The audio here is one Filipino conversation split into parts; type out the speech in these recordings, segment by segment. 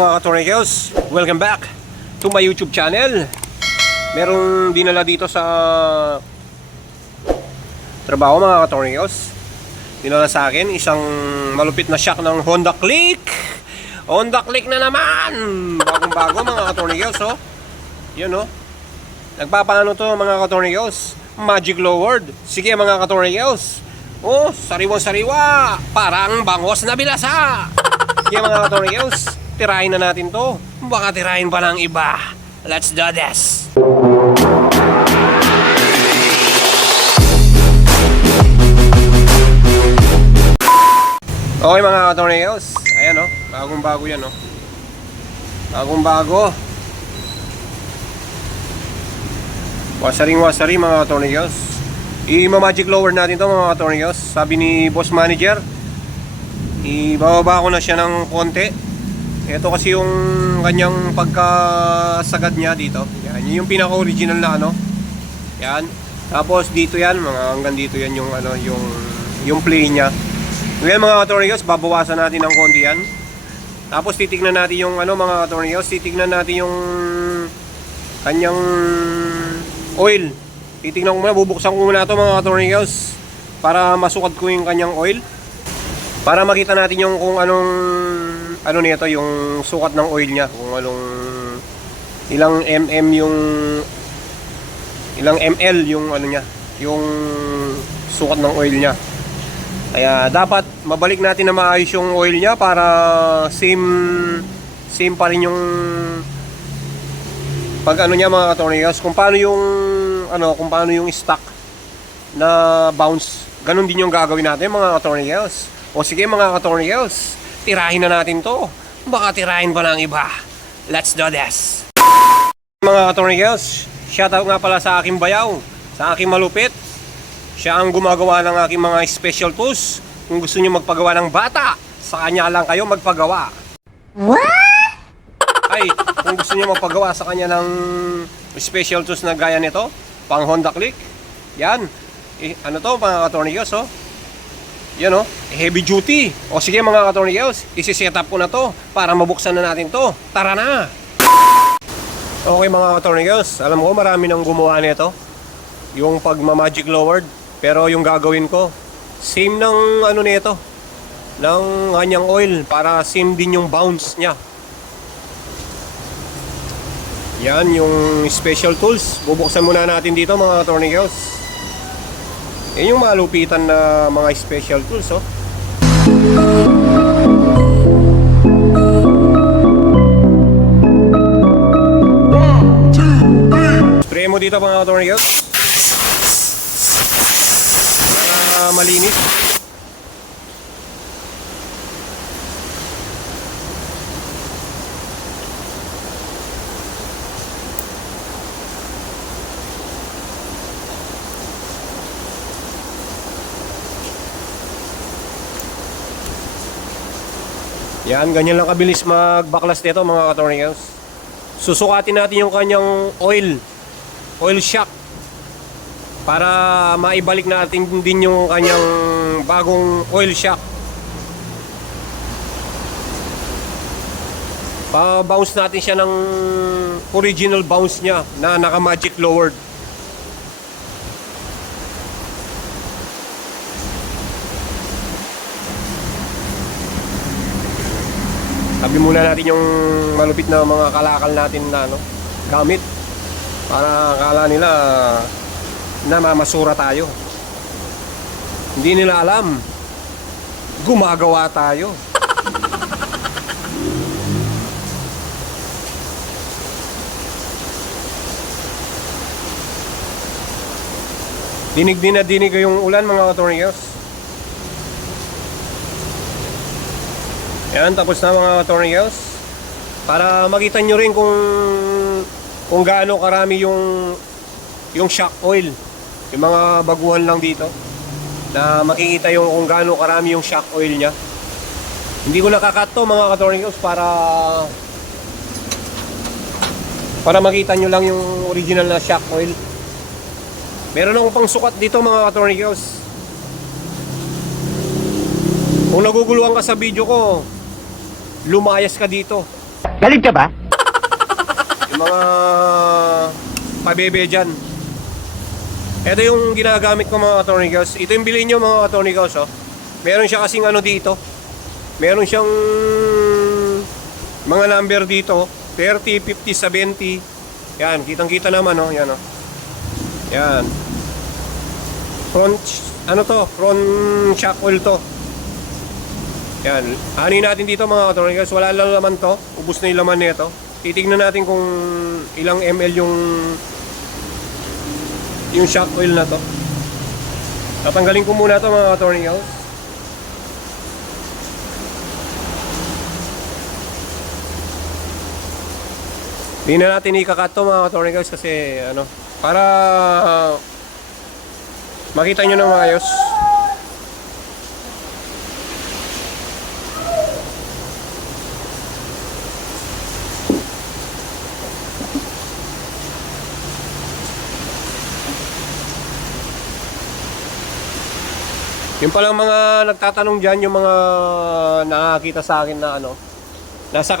Mga katornikels, welcome back to my YouTube channel. Merong dinala dito sa trabaho mga katornikels. Dinala sa akin isang malupit na shock ng Honda Click. Honda Click na naman. Bagong-bago mga katornikels, oh. Yun, oh. Nagpapaano to mga katornikels? Magic lowered. Sige mga katornikels. Oh, sariwa-sariwa. Parang bangos na bilasa. Sige mga katornikels, tirahin na natin to. Baka tirahin pa ng iba. Let's do this. Okay mga katornikels, ayan o, bagong bago yan o. Bagong bago. Wasaring-wasari mga katornikels. I-magic lower natin to mga katornikels. Sabi ni boss manager, ibababa ko na siya ng konti. Ito kasi yung kanyang pagkasagad niya dito. Yan, yung pinaka-original na ano. Yan. Tapos dito yan, mga hanggang dito yan yung ano, yung play niya. Ngayon mga katornikels, babawasan natin ng konti yan. Tapos titignan natin yung ano mga katornikels, titignan natin yung kanyang oil. Titignan ko muna, bubuksan ko muna ito mga katornikels para masukat ko yung kanyang oil. Para makita natin yung kung anong ano nito, yung sukat ng oil niya, kung anong ilang mm yung ilang ml yung ano niya, yung sukat ng oil niya. Kaya dapat mabalik natin na maayos yung oil niya para same pa rin yung pag ano niya mga katornikels, kung paano yung ano, kung paano yung stock na bounce, ganun din yung gagawin natin mga katornikels. O sige mga katornikels, tirahin na natin to. Baka tirahin pa ng iba. Let's do this. Mga katornikels, shoutout nga pala sa aking bayaw, sa aking malupit. Siya ang gumagawa ng aking mga special tools. Kung gusto niyo magpagawa ng bata, sa kanya lang kayo magpagawa. What? Ay, kung gusto niyo magpagawa sa kanya ng special tools na gaya nito, pang Honda Click, yan. Ano to mga katornikels, oh. Yan o, heavy duty. O sige mga katornikels, isi-set up ko na to para mabuksan na natin to. Tara na! Okay mga katornikels, alam ko marami nang gumawa nito, yung pagma-magic lowered. Pero yung gagawin ko, same ng ano nito, ng kanyang oil, para same din yung bounce nya. Yan yung special tools. Bubuksan muna natin dito mga katornikels. Yan yung malupitan na mga special tools, oh. Spray mo dito mga katornikels para malinis. Yan, ganyan lang kabilis magbaklas nito mga katornikels. Susukatin natin yung kanyang oil shock para maibalik natin din yung kanyang bagong oil shock. Pa-bounce natin siya ng original bounce niya na naka-magic lowered. Sabi muna natin yung malupit na mga kalakal natin na ano, gamit, para akala nila na mamasura tayo. Hindi nila alam, gumagawa tayo. Dinig din na dinig yung ulan mga katornikels. Yan, tapos na mga katornikels. Para makita nyo rin kung gaano karami yung shock oil. Yung mga baguhan lang dito, na makikita yung kung gaano karami yung shock oil nya. Hindi ko nakakat to mga katornikels para makita nyo lang yung original na shock oil. Meron akong pang sukat dito mga katornikels. Kung naguguluhan ka sa video ko, lumayas ka dito. Galit ka ba? Yung mga pabebe dyan. Ito yung ginagamit ko mga katornigos. Ito yung bilhin nyo mga katornigos, oh. Meron siya kasing ano dito. Meron siyang mga number dito. 30, 50, 70. Yan, kitang-kita naman, oh. Yan, oh. Yan. Front, ano to? Front shock oil to. Yan. Hanin natin dito mga katornigos. Wala lang laman to. Ubus na yung laman nito. Titignan natin kung ilang ml yung shock oil na to. Tatanggalin ko muna to mga katornigos. Hindi na natin ikakat to mga katornigos kasi ano, para makita nyo ng maayos. Yung palang mga nagtatanong dyan, yung mga nakakita sa akin na ano, nasa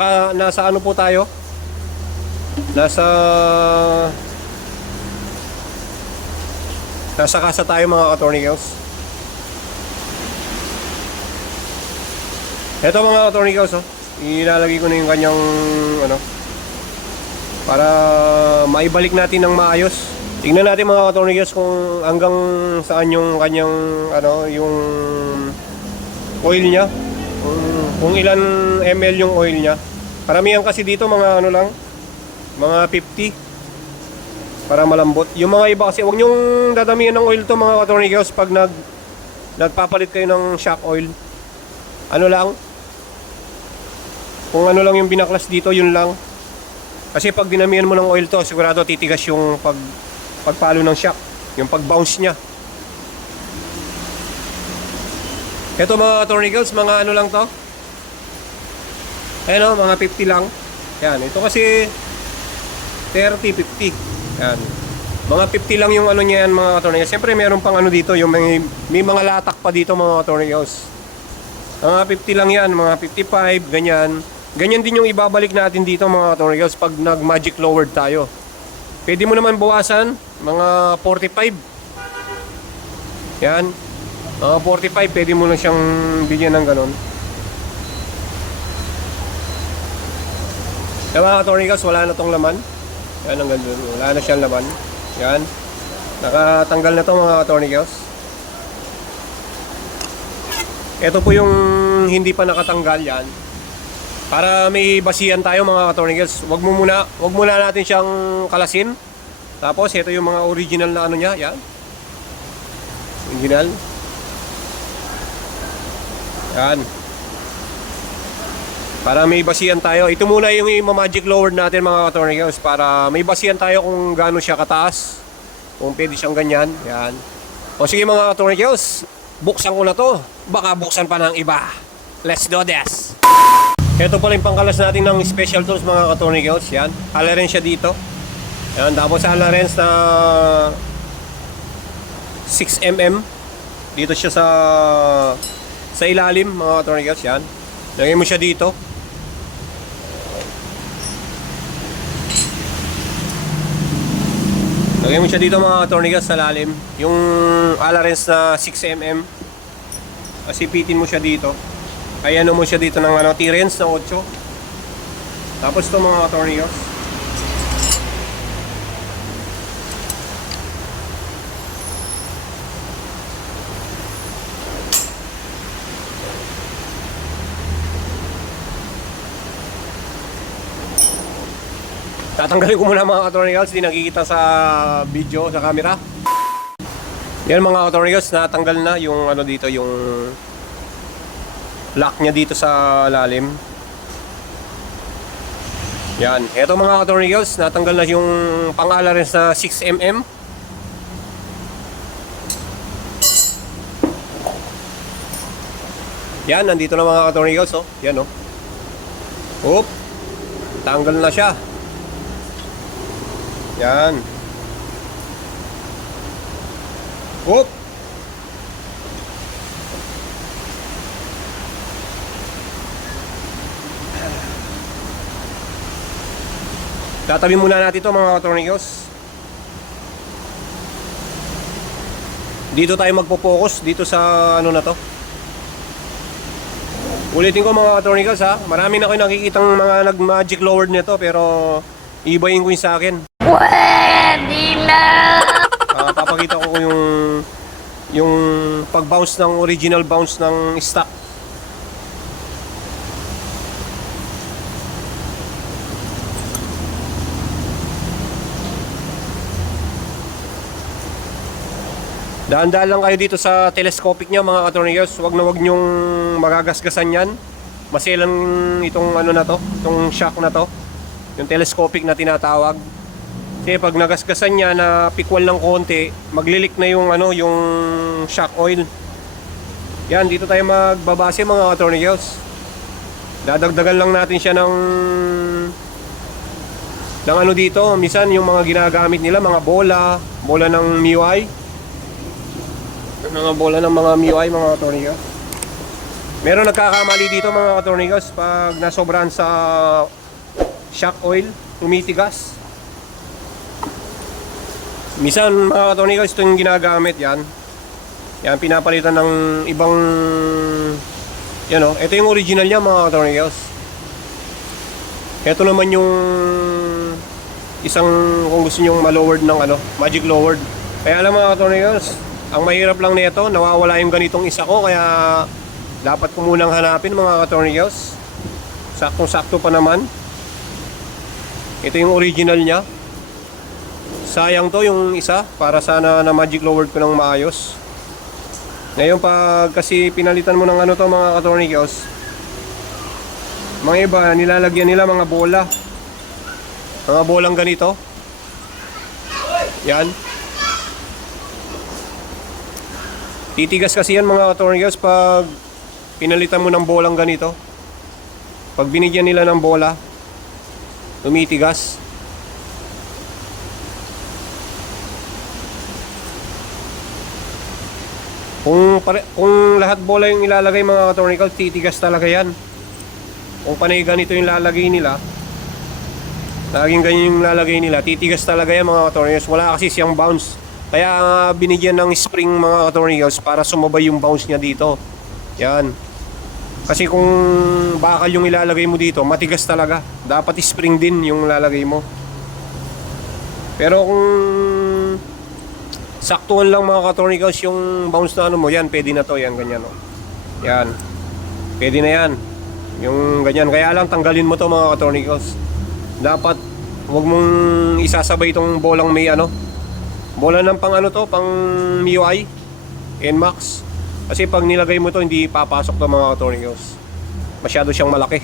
ano po tayo? Nasa kasa tayo mga katornigos. Ito mga katornigos, oh. Ilalagay ko na yung kanyang ano, para maibalik natin ng maayos. Tingnan natin mga katornigos kung hanggang saan yung kanyang ano, yung oil niya. Kung ilan ml yung oil niya. Paramihan kasi dito mga ano lang, mga 50 para malambot. Yung mga iba kasi, huwag nyong dadamihan ng oil to mga katornigos pag nagpapalit kayo ng shock oil. Ano lang, kung ano lang yung binaklas dito, yun lang. Kasi pag dinamihan mo ng oil to, sigurado titigas yung pagpalo ng shock, yung pag-bounce niya. Ito mga katornigos, mga ano lang to. Ayan o, mga 50 lang. Yan, ito kasi 30, 50. Yan. Mga 50 lang yung ano niya yan mga katornigos. Siyempre meron pang ano dito, yung may mga latak pa dito mga katornigos. Mga 50 lang yan, mga 55, ganyan. Ganyan din yung ibabalik natin dito mga katornigos pag nag-magic lowered tayo. Pwede mo naman bawasan, mga 45. Yan. Mga 45, pwede mo na siyang bigyan ng ganon. Kaya mga katornigos, wala na tong laman. Yan ang ganda. Wala na siyang laman. Yan. Nakatanggal na to mga katornigos. Ito po yung hindi pa nakatanggal yan. Para may basihan tayo mga katornigos. Wag muna natin siyang kalasin. Tapos ito yung mga original na ano niya, yan. Original. Yan. Para may basihan tayo. Ito muna yung i-magic lowered natin mga katornigos. Para may basihan tayo kung gaano siya kataas. Kung pwede siyang ganyan. Yan. O sige mga katornigos, buksan ko na to. Baka buksan pa ng iba. Let's do this. Ito pala yung pangkalas natin ng special tools mga katornigos. Yan. Alaren siya dito. Yan. Tapos alaren na 6mm. Dito siya sa ilalim mga katornigos. Yan. Lagay mo siya dito. Lagay mo siya dito mga katornigos sa lalim. Yung alarens na 6mm. Sipitin mo siya dito. Kaya ano mo siya dito ng ano, T-rens na 8. Tapos ito mga katornigos. Tatanggalin ko muna mga katornigos. Hindi nakikita sa video, sa camera. Yan mga katornigos, natanggal na yung ano dito, yung lock niya dito sa lalim. Yan. Eto mga katornigos, natanggal na yung pang-alarens na 6mm. Yan, nandito na mga katornigos, oh. Yan, oh. Oop. Tanggal na siya. Yan. Oop. Tatabi muna natin ito mga katornigos. Dito tayo magpo-focus dito sa ano na to. Ulitin ko mga katornigos ha. Marami na kayo nakikitang mga nag-magic lowered nito, pero ibayin ko yung sa akin. Pwede na! Papakita ko yung pag-bounce ng original bounce ng stock. Daan-daan lang kayo dito sa telescopic niya mga katornigos. Wag nyong magagasgasan yan. Maselan itong ano na to, itong shock na to, yung telescopic na tinatawag. Kasi pag nagasgasan niya na pikwal ng konti, maglilik na yung ano, yung shock oil. Yan, dito tayo magbabase mga katornigos. Dadagdagan lang natin siya ng ano dito. Minsan yung mga ginagamit nila, mga bola ng MIUI. Mga bola ng mga MIUI mga katornigos. Meron nagkakamali dito mga katornigos pag nasobrahan sa shock oil, tumitigas. Minsan mga katornigos, ito yung ginagamit yan. Yan, pinapalitan ng ibang yan o. Ito yung original niya mga katornigos. Ito naman yung isang, kung gusto nyong ma-lowered ng ano, magic lowered. Kaya alam mga katornigos, ang mahirap lang nito, nawawala yung ganitong isa ko, kaya dapat ko munang hanapin mga katornigos. Saktong-sakto pa naman. Ito yung original niya. Sayang to yung isa, para sana na magic lowered ko ng maayos. Ngayon pag kasi pinalitan mo ng ano to mga katornigos, mga iba nilalagyan nila mga bola. Mga bolang ganito. Yan. Titigas kasi yan mga katornigos pag pinalitan mo ng bolang ganito. Pag binigyan nila ng bola, tumitigas. Kung lahat bola yung ilalagay mga katornigos, titigas talaga yan. Kung panay ganito yung lalagay nila, laging ganyan yung lalagay nila, titigas talaga yan mga katornigos. Wala kasi siyang bounce. Kaya binigyan ng spring mga katornigos para sumabay yung bounce niya dito. Yan. Kasi kung bakal yung ilalagay mo dito, matigas talaga. Dapat spring din yung lalagay mo. Pero kung saktuhan lang mga katornigos yung bounce na ano mo, yan, pwede na to. Yan, ganyan o. Yan. Pwede na yan. Yung ganyan. Kaya lang tanggalin mo to mga katornigos. Dapat huwag mong isasabay itong bolang may ano, bola ng pang ano to, pang MIUI NMAX. Kasi pag nilagay mo to, hindi papasok to mga katornigos. Masyado siyang malaki.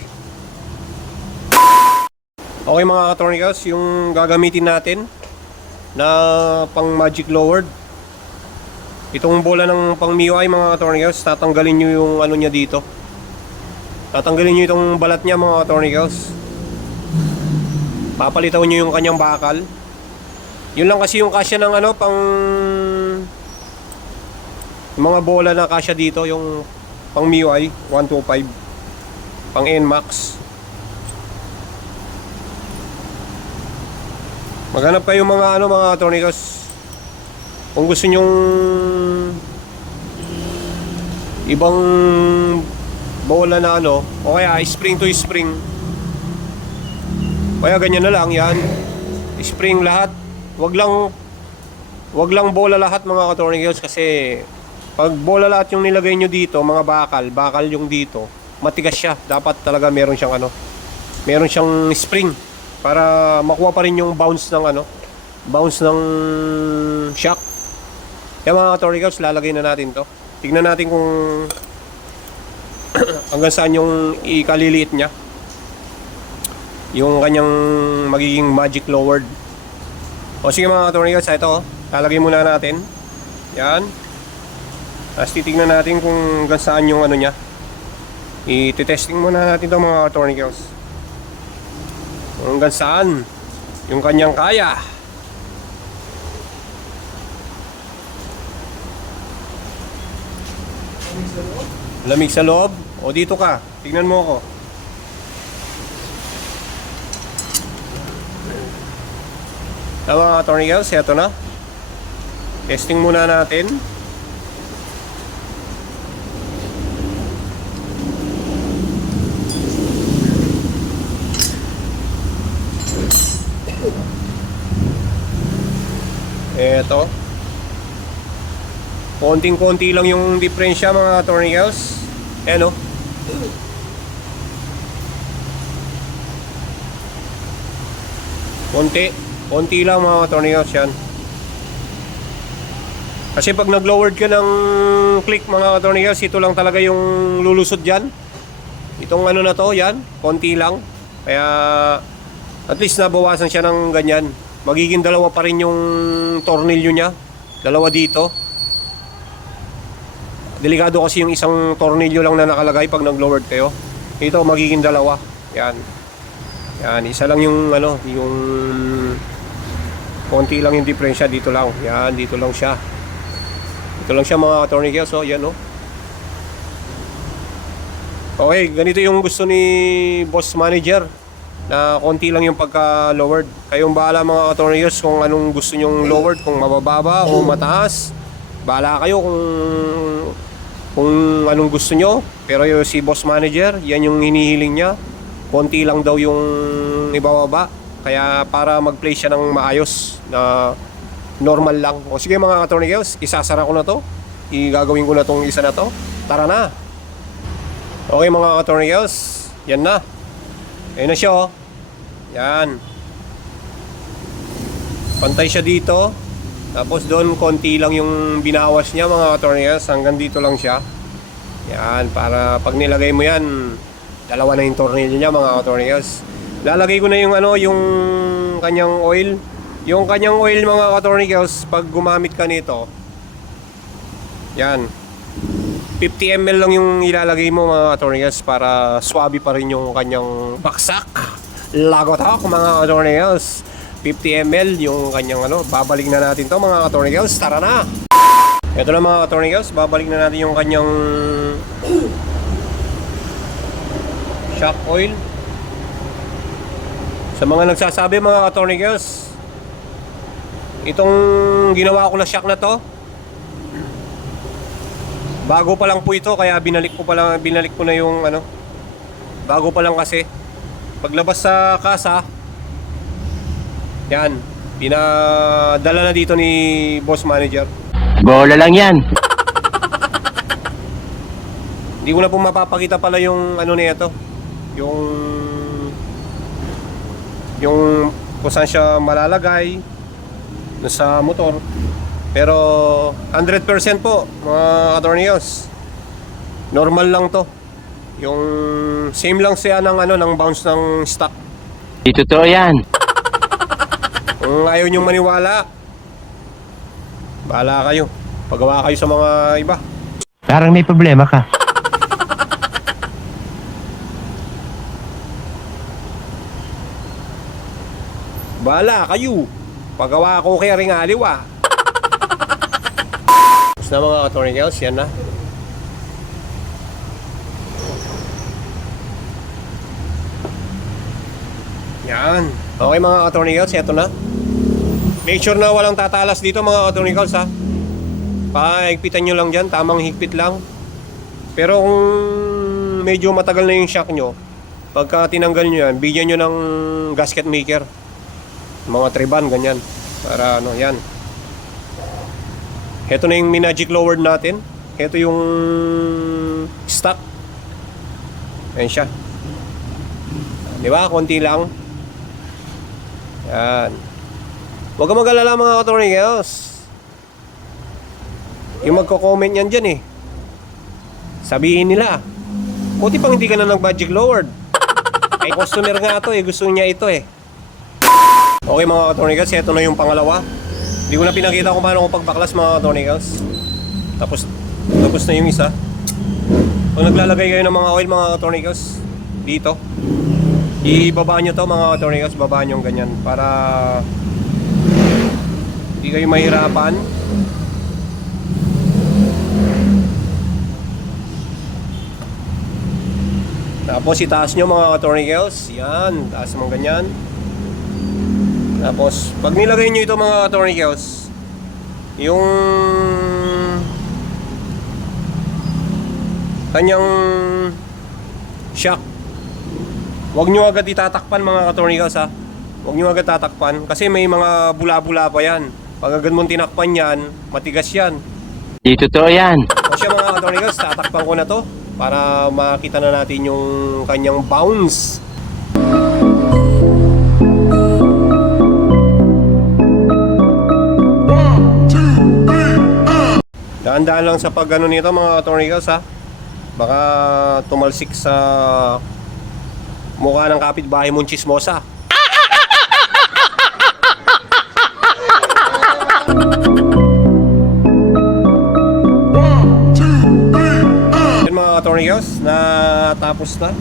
Okay mga katornigos, yung gagamitin natin na pang magic lowered, itong bola ng pang MIUI mga katornigos, tatanggalin nyo yung ano niya dito. Tatanggalin nyo itong balat niya mga katornigos. Papalitan nyo yung kanyang bakal. Yun lang kasi yung kasya ng ano, pang yung mga bola na kasya dito, yung pang MIUI 125, pang NMAX. Maghanap kayo mga ano mga katornigos. Kung gusto nyong ibang bola na ano, o kaya spring to spring, kaya ganyan na lang yan, spring lahat. Wag lang bola lahat mga katornigos, kasi pag bola lahat yung nilagay nyo dito, mga bakal yung dito, matigas siya. Dapat talaga meron siyang ano, meron siyang spring para makuha pa rin yung bounce ng ano, bounce ng shock. Kaya mga katornigos, lalagay na natin to. Tignan natin kung hanggang saan yung ikaliliit niya, yung kanyang magiging magic lowered. O sige mga katornigos, ito lalagay muna natin. Yan. Tapos titignan natin kung hanggang saan yung ano niya. I-testing muna natin ito mga katornigos, hanggang saan yung kanyang kaya. Lamig sa loob? O dito ka, tignan mo ako. Mga attorney girls, eto na. Testing muna natin. Eto. Konting-konti lang yung diferensya mga attorney girls. Ayan o. Konti lang mga attorney girls yan. Kasi pag nag-lowered ka ng click mga attorney girls, ito lang talaga yung lulusot dyan. Itong ano na to, yan, konti lang. Kaya at least nabawasan siya ng ganyan. Magiging dalawa pa rin yung tornilyo niya. Dalawa dito. Delikado kasi yung isang tornilyo lang na nakalagay pag nag-lowered kayo. Ito magiging dalawa. Yan. Yan, isa lang yung ano, yung konti lang yung diferensya dito lang. Yan, dito lang siya. Dito lang siya mga attorney girls, so yan oh. Okay, ganito yung gusto ni boss manager. Na konti lang yung pagka-lowered. Kayong bahala mga attorney girls kung anong gusto nyong lowered, kung mabababa o mataas. Bahala kayo kung anong gusto nyo. Pero yung si boss manager, yan yung hinihiling niya. Konti lang daw yung ibababa. Kaya para mag-play siya ng maayos na normal lang. O sige mga attorney girls, isasara ko na to. Igagawin ko na tong isa na to. Tara na. Okay mga attorney girls, yan na. Ayun na siya oh. Yan. Pantay siya dito. Tapos doon konti lang yung binawas niya mga attorney girls. Hanggang dito lang siya. Yan. Para pag nilagay mo yan, dalawa na yung tornilyo niya mga attorney girls. Lalagay ko na yung ano, yung kanyang oil. Yung kanyang oil mga attorney girls, pag gumamit ka nito, yan, 50 ml lang yung ilalagay mo mga attorney girls para swabe pa rin yung kanyang baksak. Lagotok mga attorney girls. 50 ml yung kanyang ano. Babalik na natin to mga attorney girls. Tara na. Ito na mga attorney girls. Babalik na natin yung kanyang shock oil. Sa mga nagsasabi mga attorney girls, itong ginawa ko na shock na to, bago pa lang po ito, kaya binalik ko na yung ano. Bago pa lang kasi. Paglabas sa kasa, yan, pinadala na dito ni boss manager. Bola lang yan. Hindi ko na po mapapakita pala yung ano nito, yung kung saan siya malalagay sa motor. Pero 100% po mga attorneys, normal lang to. Yung same lang siya ng ano, ng bounce ng stock. Di totoo yan. Kung ayaw nyong maniwala, bahala kayo. Pagawa kayo sa mga iba. Parang may problema ka. Bahala kayo. Pagawa ko kay Ring Aliwa. Tapos na mga attorney girls, yan na. Yan. Okay mga attorney girls, eto na. Make sure na walang tatalas dito mga attorney girls ha. Pahigpitan nyo lang dyan, tamang higpit lang. Pero kung medyo matagal na yung shock nyo, pagka tinanggal nyo yan, bigyan nyo ng gasket maker. Mga triban, ganyan. Para ano, yan. Ito na yung Minagic lowered natin. Ito yung stock. Ayan siya. Diba? Konti lang. Yan. Huwag ka mag-alala mga attorney girls. Yung magko-comment yan dyan eh. Sabihin nila, buti pang hindi ka na nag-magic lowered. Ay customer nga to eh. Gusto niya ito eh. Okay mga attorney girls, ito na yung pangalawa. Hindi ko na pinakita kung paano ko pagbaklas mga attorney girls. Tapos na yung isa. Kung naglalagay kayo ng mga oil mga attorney girls, dito, ibaba nyo to mga attorney girls. Babaan nyo ganyan para hindi kayo mahirapan. Tapos itaas nyo mga attorney girls. Yan, taas mo ganyan. Tapos, pag nilagay nyo ito mga tornillos, yung kanyang shock, huwag nyo agad itatakpan mga katornillos ha. Huwag nyo agad tatakpan kasi may mga bula-bula pa yan. Pag agad mong tinakpan yan, matigas yan. Di totoo yan. O siya mga katornillos, tatakpan ko na to para makita na natin yung kanyang bounce. Daan-daan lang sa pag ano nito mga katornillos ha. Baka tumalsik sa mukha ng kapitbahay mong chismosa. Yan mga katornillos, natapos na.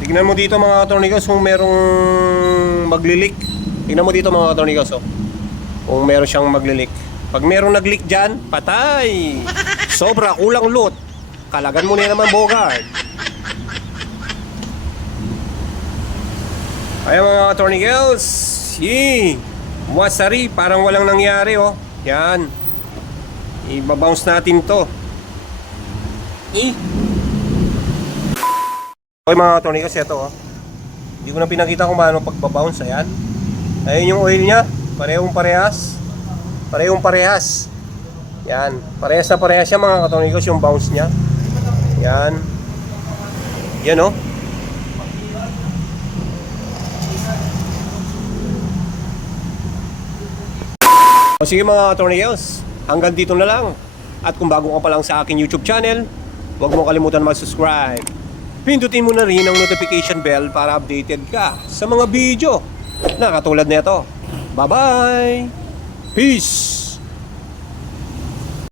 Tignan mo dito mga katornillos kung merong maglilik. Tignan mo dito mga katornillos oh. Kung meron siyang maglilik. Pag merong nag-leak dyan, patay. Sobra, kulang loot. Kalagan mo na naman Bogart. Ayan mga tornillos. Yee. Wasari, parang walang nangyari oh. Yan. Ibabounce natin to. Okay mga tornillos, ito oh. Hindi ko na pinakita kung paano pagbabounce. Ayan. Ayan yung oil nya. Parehong parehas. Parehong parehas. Yan. Parehas na parehas siya mga katornillos yung bounce niya. Yan. Yan oh. O sige mga katornillos, hanggang dito na lang. At kung bago ka pa lang sa aking YouTube channel, huwag mo kalimutan mag-subscribe. Pindutin mo na rin ang notification bell para updated ka sa mga video na katulad nito. Bye-bye! Peace!